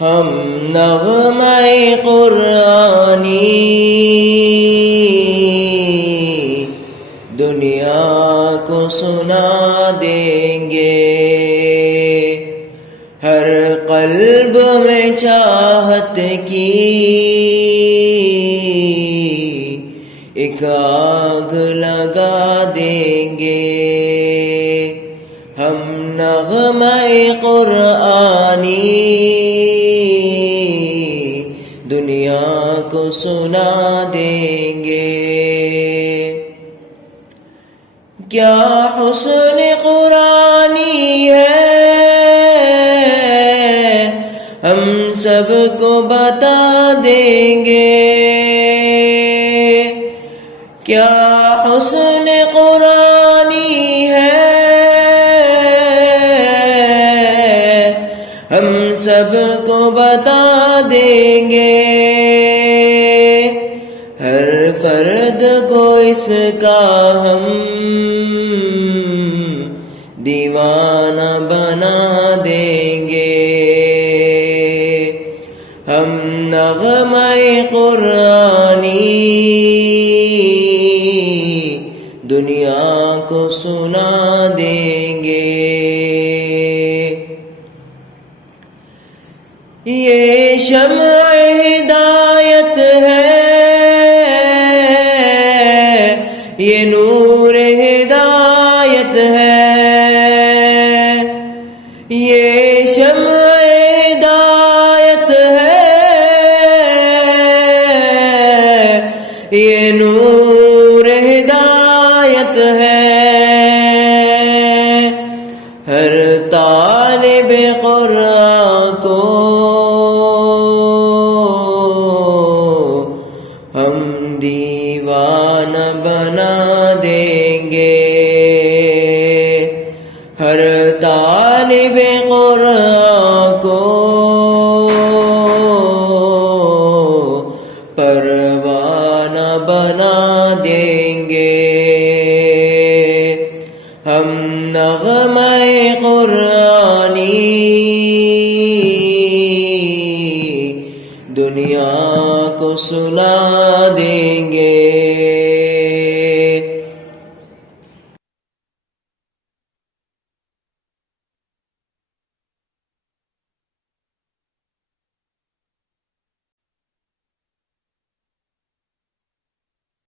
ہم نغمہ قرآنی دنیا کو سنا دیں گے، ہر قلب میں چاہت کی ایک آگ لگا دیں گے۔ ہم نغمہ قرآنی دنیا کو سنا دیں گے۔ کیا حسن قرآنی ہے ہم سب کو بتا دیں گے، کیا حسن قرآنی ہے ہم سب کو بتا دیں گے۔ ہر فرد کو اس کا ہم دیوانہ بنا دیں گے۔ ہم نغمہ قرآنی دنیا کو سنا دیں گے۔ یہ شمع ہدایت ہے، یہ نور ہدایت ہے، یہ شمع ہدایت ہے، یہ نور ہدایت ہے۔ ہر طالب قرآن کو ہم دیوانہ بنا دیں گے۔ ہر طالب قرآن کو پروانہ بنا دیں گے۔ ہم نغمہ قرآنی دنیا کو سنا دیں گے۔